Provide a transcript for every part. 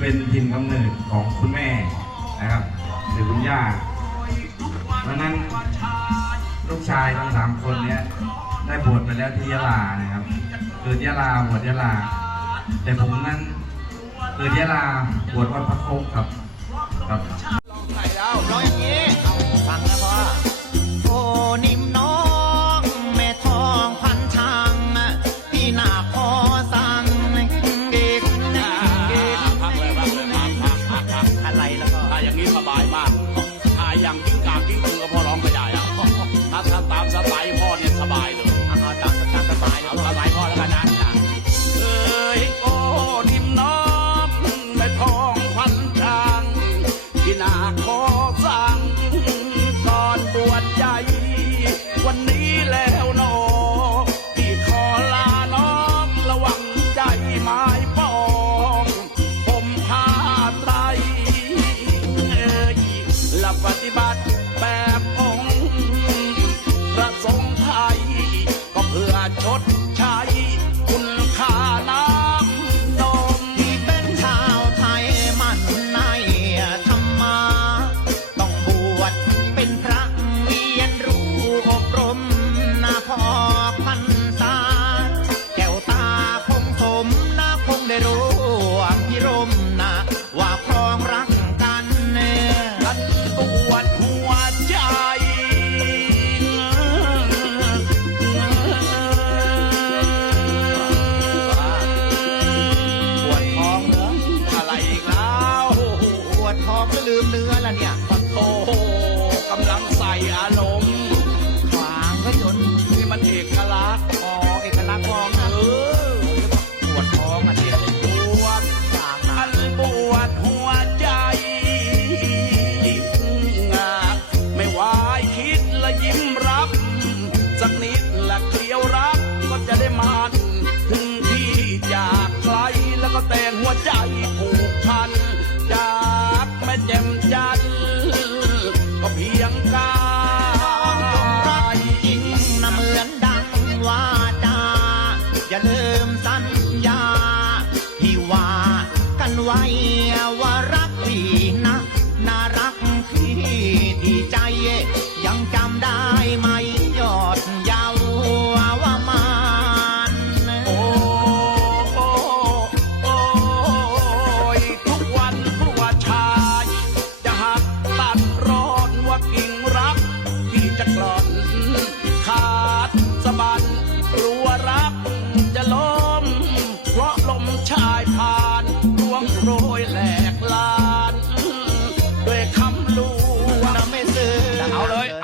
เป็นถิ่นกำเนิดของคุณแม่นะครับหรือคุณย่าเพราะนั้นลูกชายทั้งสามคนเนี้ยได้บวชไปแล้วที่ยะลานะครับ เกิดยะลาบวชยะลา แต่ผมนั้นเกิดยะลาบวชวัดพระโคกครับครับ I สัญญาที่ว่ากันไว้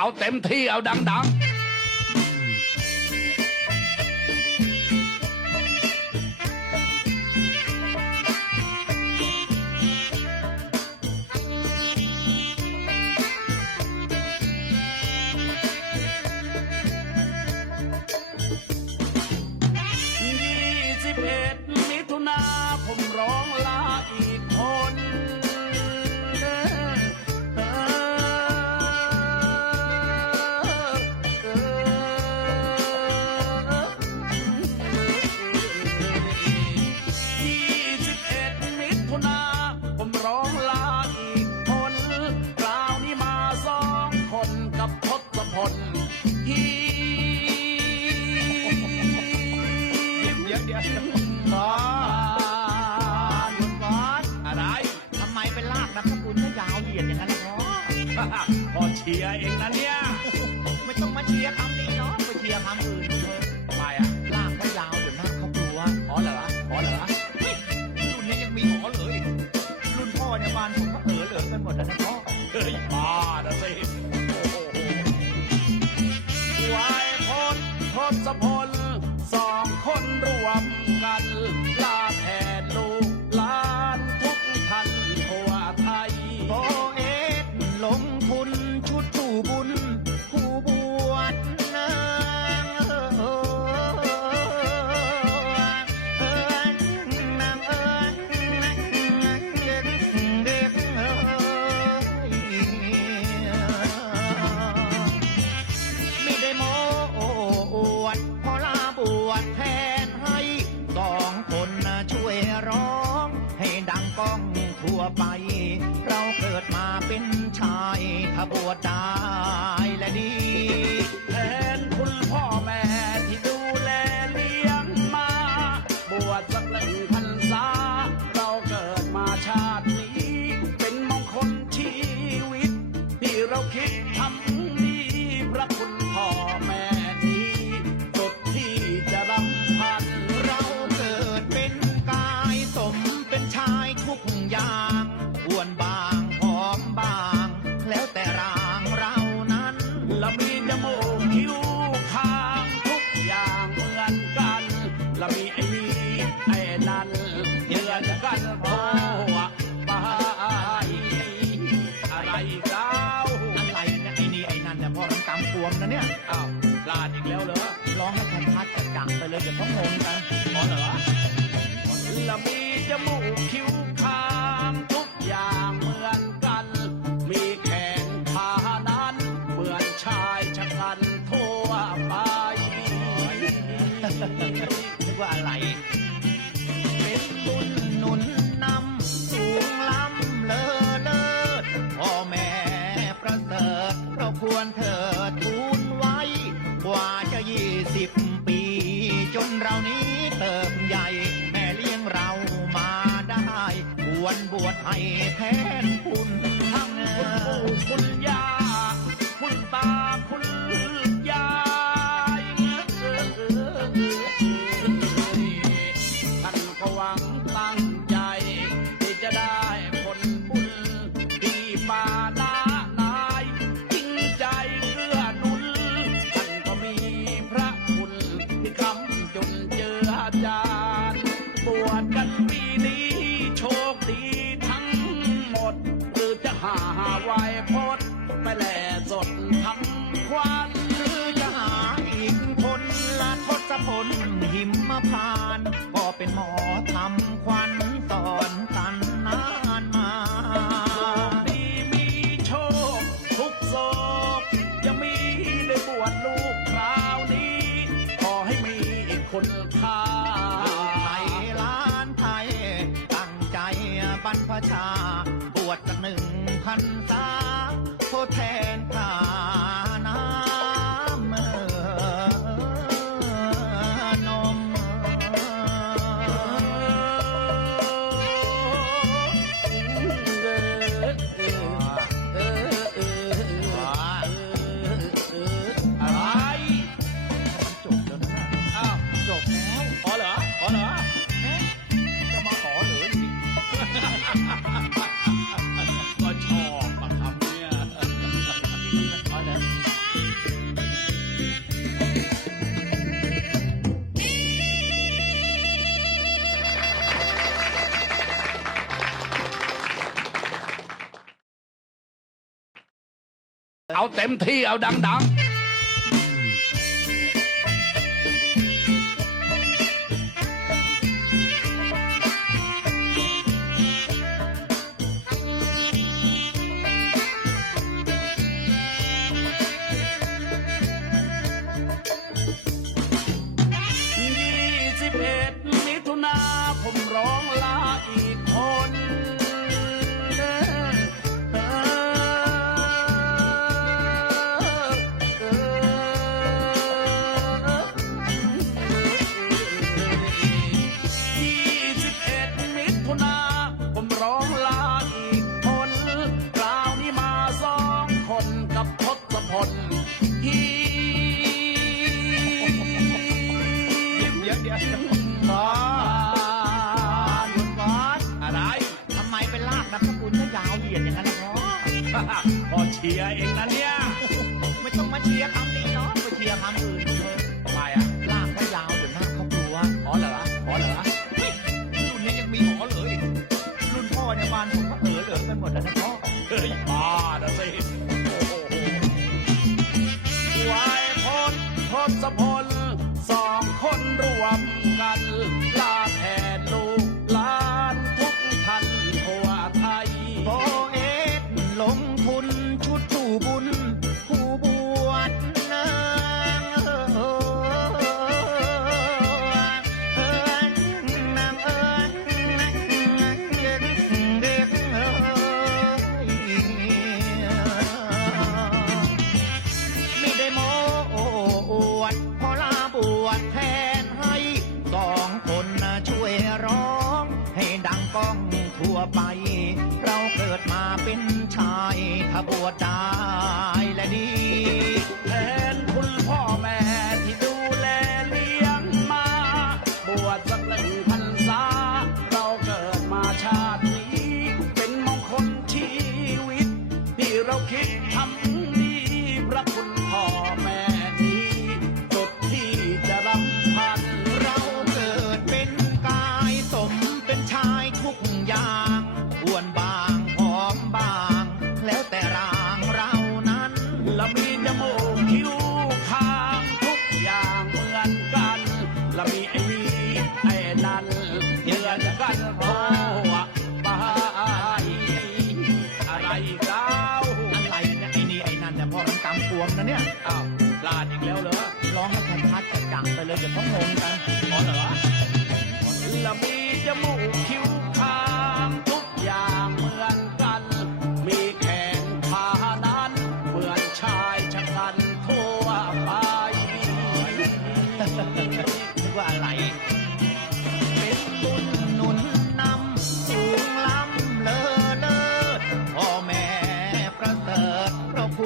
เาเต็มที่เอาดังๆานเขาเออเหลือเกินหมดแล้วนะพ่อ บวชได้และดีแทนคุณพ่อแม่ที่ดูแลเลี้ยงมา บวชสักหนึ่งพรรษา เราเกิดมาชาตินี้ เป็นมงคลชีวิต ที่เราคิดทำดีพระคุณพ่อแม่นี้สุดที่จะรำพันเราเกิดเป็นกายสมเป็นชายทุกอย่างอ้วนบางหอมบาง ให้แทนคุณทั้งคุณยาคุณตาคุณยายท่านก็หวังตั้ง ไรพดไปแหล่จดทำควันหรือจะหาอีกคนละทศผลหิมพานก็เป็นหมอทำควันสอนตันนานมาดีมีโชค ทุกศพยัมีได้บวชลูกคราวนี้ ขอให้มีอีกคนข้า ảo thi ở đằng đăng กันโรอะไรเก้าอะไรเนี่ยไอ้นี่ไอ้นั่นเนี่ยพ่อมันกำกวมนะเนี่ยอ้าวลาดอีกแล้วเหรอร้องให้ชัดๆจังไปเลยเดี๋ยวท้องงงกันอ๋อเหรอละมีจมูก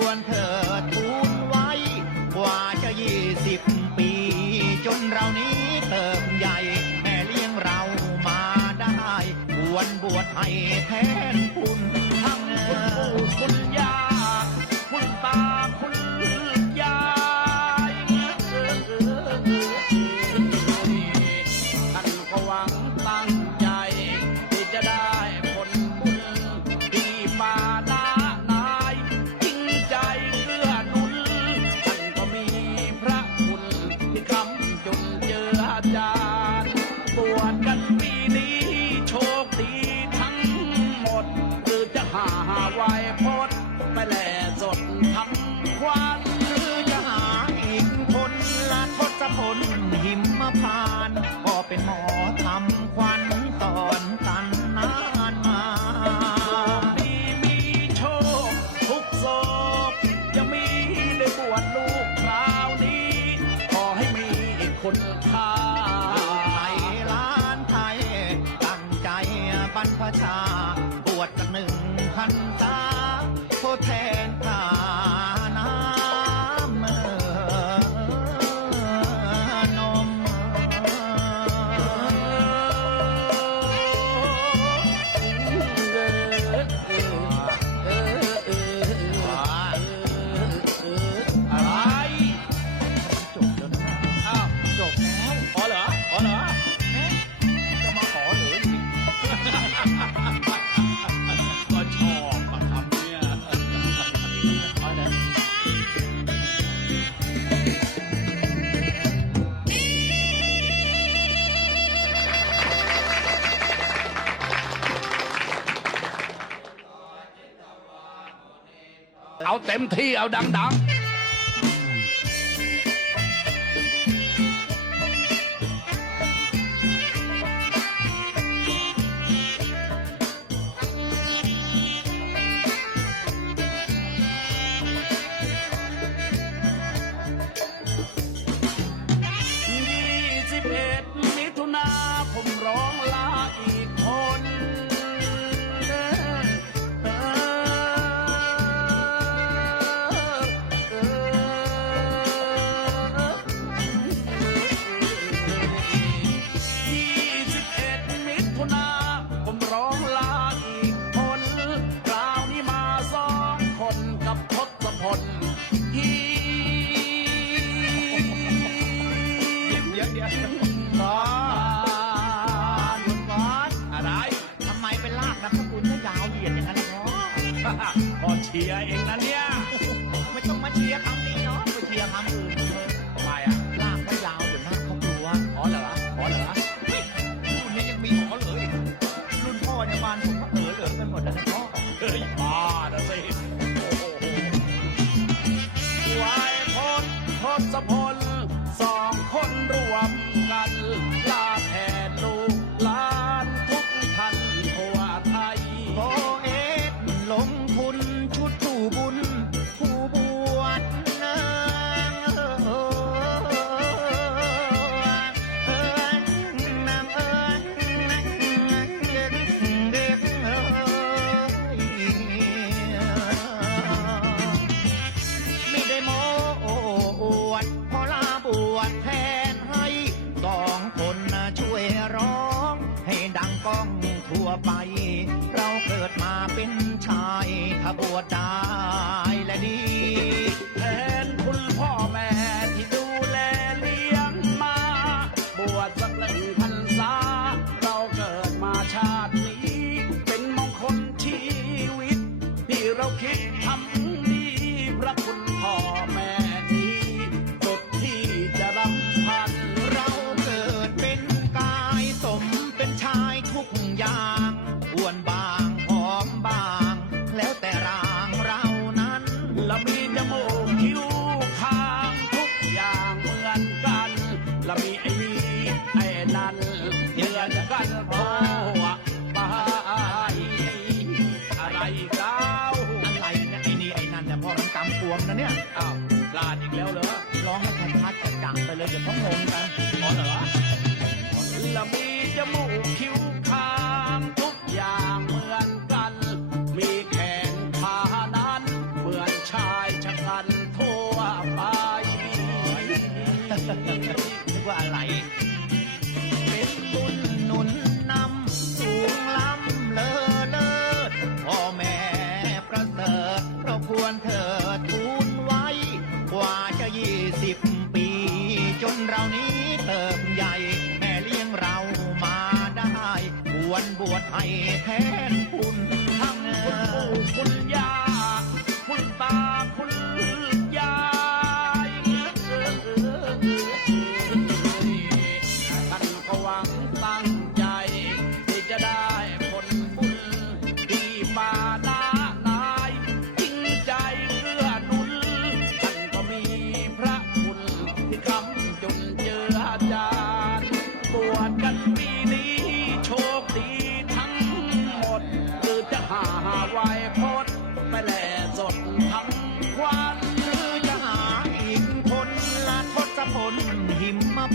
วนเธอทูลไว้ กว่าจะยี่สิบปี จนเรานี้เติบใหญ่แม่เลี้ยงเรามาได้ควรบวชให้แทน ảo thi ở đăng đăng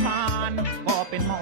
ผ่าน ก็เป็นหมอ